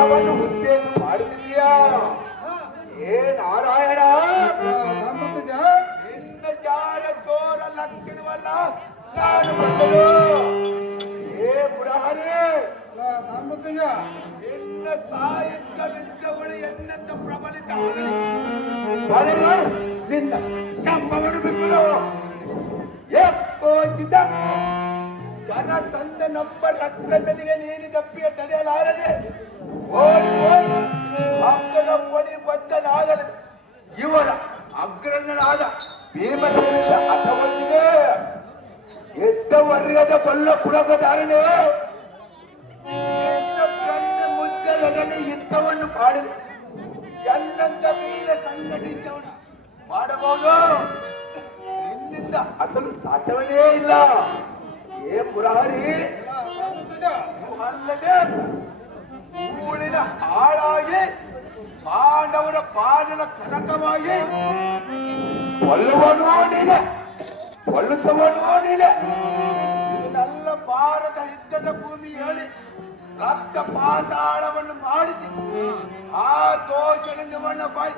ಆಟವನ್ನು ಉದ್ದೇಶ ಮಾಡುತ್ತಿದೆಯಾ? ಏ ನಾರಾಯಣ, ನಿನ್ನ ಜಾರ ಚೋರ ಲಕ್ಷಣವಲ್ಲ ನಾನು ಬಂದಳು. ಏ ಮುರಾರಿ, ನಿನ್ನ ಸಾಹಿತ್ಯ ವಿದ್ಯೆಗಳು ಎನ್ನಂತ ಪ್ರಬಲಿತ ಆಗಲಿ. ನಿನ್ನ ಕಂಬವನ್ನು ಬಿಟ್ಟು ಎಪ್ಪೋಚಿತ ಜನ ತಂದ ನಮ್ಮ ರಕ್ತಜನಿಗೆ ನೀಡಿ ತಪ್ಪಿಯ ತಡೆಯಲಾರದೆ ಓಡಿ ಓಡಿ ಹಬ್ಬದ ಕೊಡಿ ಬದ್ಧನಾಗಲು ಇವರ ಅಗ್ರನಾದ ಭೀಮನಿಂದ ಅರ್ಥವೊಂದಿದೆ. ಎದ್ದ ವರ್ಗದ ಬಲ್ಲ ಪುಳಗದಾರನೇ ಮುಂಚೆಯನ್ನು ಯುದ್ಧವನ್ನು ಮಾಡಲಿ ಎನ್ನಂತ ವೀರ ಸಂಘಟಿತವನ್ನು ಮಾಡಬಹುದು. ನಿನ್ನಿಂದ ಅಸಲು ಸಾಧ್ಯವೇ ಇಲ್ಲ. ಏ ಮುರಾರಿ, ಅಲ್ಲದೆ ಊಳಿನ ಹಾಳಾಗಿ ಪಾಂಡವರ ಪಾಲನ ಕನಕವಾಗಿ ಕೊಲ್ಲುವನೋ ನೀನೆ, ಕೊಲ್ಲಿಸುವನೋ ನೀನೆ. ಇದನ್ನೆಲ್ಲ ಭಾರತ ಯುದ್ಧದ ಭೂಮಿ ಹೇಳಿ ರಕ್ತ ಪಾತಾಳವನ್ನು ಮಾಡಿಸಿ ಆ ದೋಷವನ್ನು ಬಾಯಿ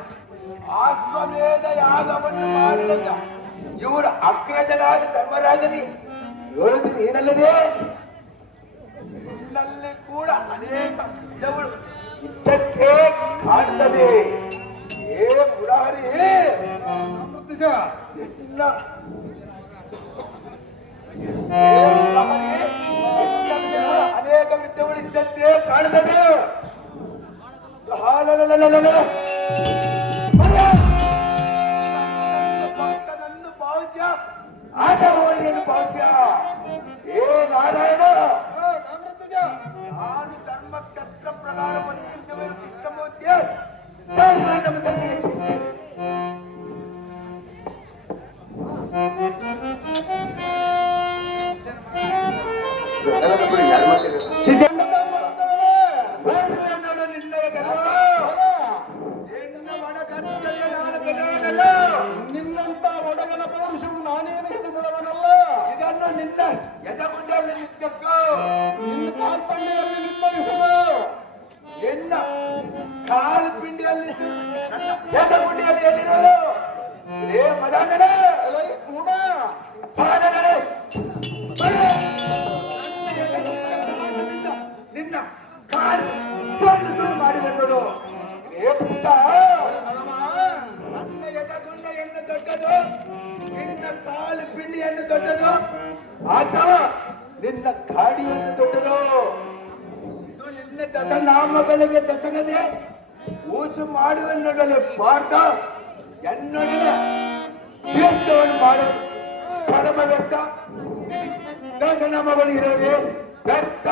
ಆಶ್ವಮೇಧ ಯಾಗವನ್ನು ಮಾಡಿದಂತ ಇವರ ಅಗ್ರಜನಾದ ಧರ್ಮರಾಜನಿ ಹೇಳುದು ಏನಲ್ಲದೆ ಇನ್ನಲ್ಲಿ ಕೂಡ ಅನೇಕ ವಿಧಗಳು ಇದ್ದಕ್ಕೆ ಕಾಣ್ತದೆ. ಏ ಮುರಾರಿ, ಅನೇಕ ವಿದ್ಯೆಗಳು ಇದ್ದಂತೆ ಕಾಣ್ತದೆ. ಭಕ್ತನನ್ನು ಭಾವಿಸ್ಯ ಆಟವನ್ನು ಭಾವಿಸ್ಯ. ಏ ನಾರಾಯಣ, ನಾನು ಧರ್ಮಕ್ಷತ್ರ ಪ್ರಕಾರ ಬಂಧಿಸುವರು ಕೃಷ್ಣಮೂರ್ತಿ. ನಿನ್ನಂತ ಒಡಗನ ಪೌರುಷವು ನಾನೇನು ಹೆದರುವವನಲ್ಲ. ಇದನ್ನು ನಿನ್ನ ಎದಗುಂಡಲ್ಲಿ ನಿಂತಕ್ಕೋ, ನಿನ್ನ ಕಾಲ್ಪಂಡಿಯಲ್ಲಿ ನಿಂತರಿಸುವುದು, ಎನ್ನ ಕಾಲು ಪಿಂಡಿಯಲ್ಲಿ ಎದಗುಂಡಿಯಲ್ಲಿ ಎಲ್ಲಿರೋದು. ಏ ಮದಾನನ ಕೂಡ ನಿನ್ನ ಕಾಲು ಮಾಡಿದೆನ್ನೋದು. ಏ ಪುಟ್ಟ, ನನ್ನ ಎದಗುಂಡ ಎನ್ನು ದೊಡ್ಡದು, ನಿನ್ನ ಕಾಲು ಪಿಂಡಿಯನ್ನು ದೊಡ್ಡದು, ಅಥವಾ ನಿನ್ನ ಗಾಡಿಯನ್ನು ದೊಡ್ಡದು. ಇದು ನಿನ್ನ ದಶನಾಮಗಳಿಗೆ ದಶಗದೆ ಊಸು ಮಾಡುವನ್ನೊಡಲೆ ಪಾರ್ಥ ಎನ್ನೊಡನೆ ವ್ಯರ್ಥವನ್ನು ಮಾಡು ಪರಮ ವ್ಯರ್ಥ. ದಶನಾಮಗಳು ಇರೋದೇ ವ್ಯರ್ಥ.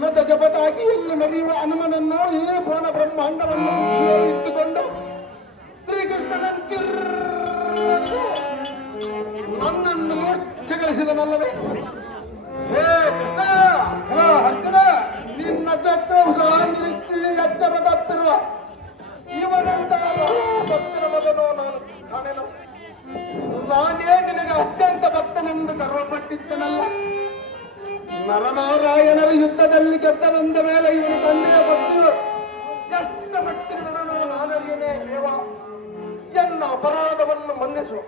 ನನ್ನ ಜಪತಾಗಿ ಇಲ್ಲಿ ಮೆರೆಯುವ ಹನುಮನನ್ನು ಈ ಭುವನ ಬ್ರಹ್ಮಾಂಡವನ್ನು ಮುಚ್ಚಿಯಲ್ಲಿ ಇಟ್ಟುಕೊಂಡು ಶ್ರೀಕೃಷ್ಣನನ್ನು ನನ್ನನ್ನು ಮೂರ್ಛೆಗಳಿಸಿದನಲ್ಲವೇ? ಹೇ ಕೃಷ್ಣ, ಅರ್ಜುನ, ನಿನ್ನ ಚಕ್ರವು ಸಹ ನಿರೀಕ್ಷೆ ಎಚ್ಚರ ತಪ್ಪಿರುವ ಇವನಂತ ಭಕ್ತರ ಮೊದಲು ನಾನು ಕಾಣೆನು. ನಾನೇ ನಿನಗೆ ಅತ್ಯಂತ ಭಕ್ತನೆಂದು ಗರ್ವಪಟ್ಟಿದ್ದನಲ್ಲ. ನರನಾರಾಯಣರ ಯುದ್ಧದಲ್ಲಿ ಗೆದ್ದನೆಂದ ಮೇಲೆ ಇವನು ತಂದೆಯ ಭಕ್ತಿಯು ಎಷ್ಟು ಮಟ್ಟಿಗೆ ನಾನರಿಯನೇ ದೇವ, ಎನ್ನ ಅಪರಾಧವನ್ನು ಮನ್ನಿಸು.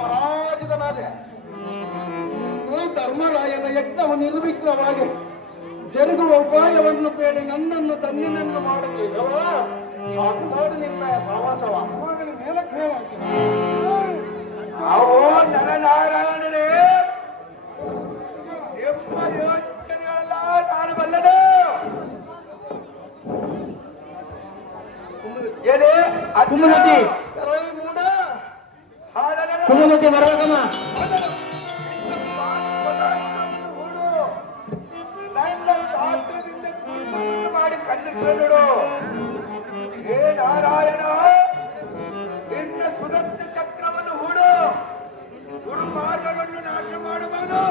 ಪರಾಜಿತನಾದೆ. ಧರ್ಮರಾಯನ ಯಜ್ಞವು ನಿರ್ವಿಘ್ನವಾಗಿ ಜರುಗುವ ಉಪಾಯವನ್ನು ಬೇಡಿ ನನ್ನನ್ನು ತನ್ನಿನನ್ನು ಮಾಡುತ್ತೇವ. ಸಾಕು ಮಾಡಿ ನಿನ್ನ ಸಹವಾಸವ ಮೇಲಕ್ಕೆ ಅವೋ ನರನಾರಾಯಣನೇ, ಎಂಬ ಯೋಚನೆಗಳೆಲ್ಲ ನಾನು ಬಲ್ಲದು. ಏನೇ ಅರ್ಜುನಜಿ ಕುಮುದಕ್ಕೆ ಬರಬೇಕಮ್ಮ. ನನ್ನ ಶಾಸ್ತ್ರದಿಂದ ತುಂಡು ಮಾಡಿ ಕಣ್ಣು ಕೇಳಿಡು. ಹೇ ನಾರಾಯಣ, ನಿನ್ನ ಸುದತ್ತ ಚಕ್ರವನ್ನು ಹೂಡು. ದುರ್ಮಾರ್ಗವನ್ನು ನಾಶ ಮಾಡಬಹುದು,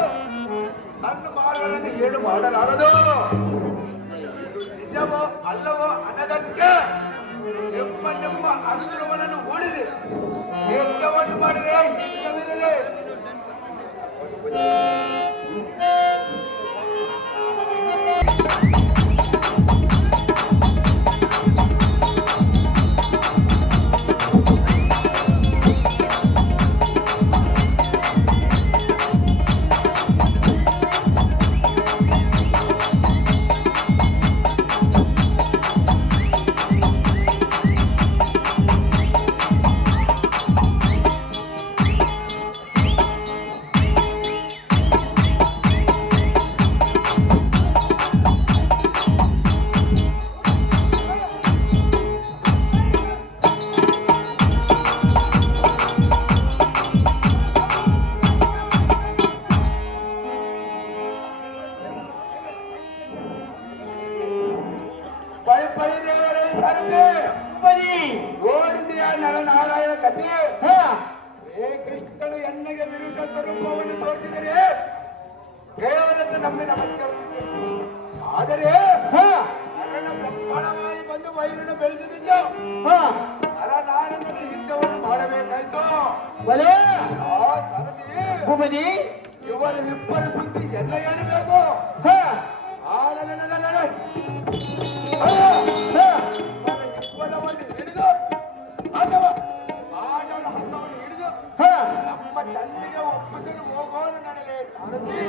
ನನ್ನ ಮಾರ್ಗವನ್ನು ಏನು ಮಾಡಲಾರದು. ನಿಜವೋ ಅಲ್ಲವೋ ಅನ್ನದಕ್ಕೆ ನಿಮ್ಮ ಅನುಗ್ರಹವನ್ನು ಹೂಡಿದೆ. ಯಜ್ಞವನ್ನು ಮಾಡಿದೆ, ಯಜ್ಞವಿರಲಿ. ಓದಿದೆಯ ನರನಾರಾಯಣ ಕಥೆ. ಹೇ ಕೃಷ್ಣನು ಎಣ್ಣೆಗೆ ವಿರುದ್ಧ ಸ್ವರೂಪವನ್ನು ತೋರಿಸಿದರೆ ದೇವರನ್ನು ನಂಬಿ ನಮಸ್ಕರಿಸಿದೆ. ಆದರೆ ನರನ ಬಲವಾಗಿ ಬಂದು ವೈರನ್ನು ಬೆಳೆಸಿದ್ದ ನರನಾರಾಯಣನ ಯುದ್ಧವನ್ನು ಮಾಡಬೇಕಾಯ್ತು. ಆ ಸರದಿ ಇವರ ಇಬ್ಬರು ಸುದ್ದಿ ಎಲ್ಲ ಏರಬೇಕು. ಇಬ್ಬರವನ್ನು ಹಿಡಿದು ಅಥವಾ ಆಟದ ಹಸವನ್ನು ಹಿಡಿದು ನಮ್ಮ ತಂದೆಗೆ ಒಪ್ಪಿಸಲು ಹೋಗೋನು ನಡೆಯಲೇ ಸಾರಥಿ.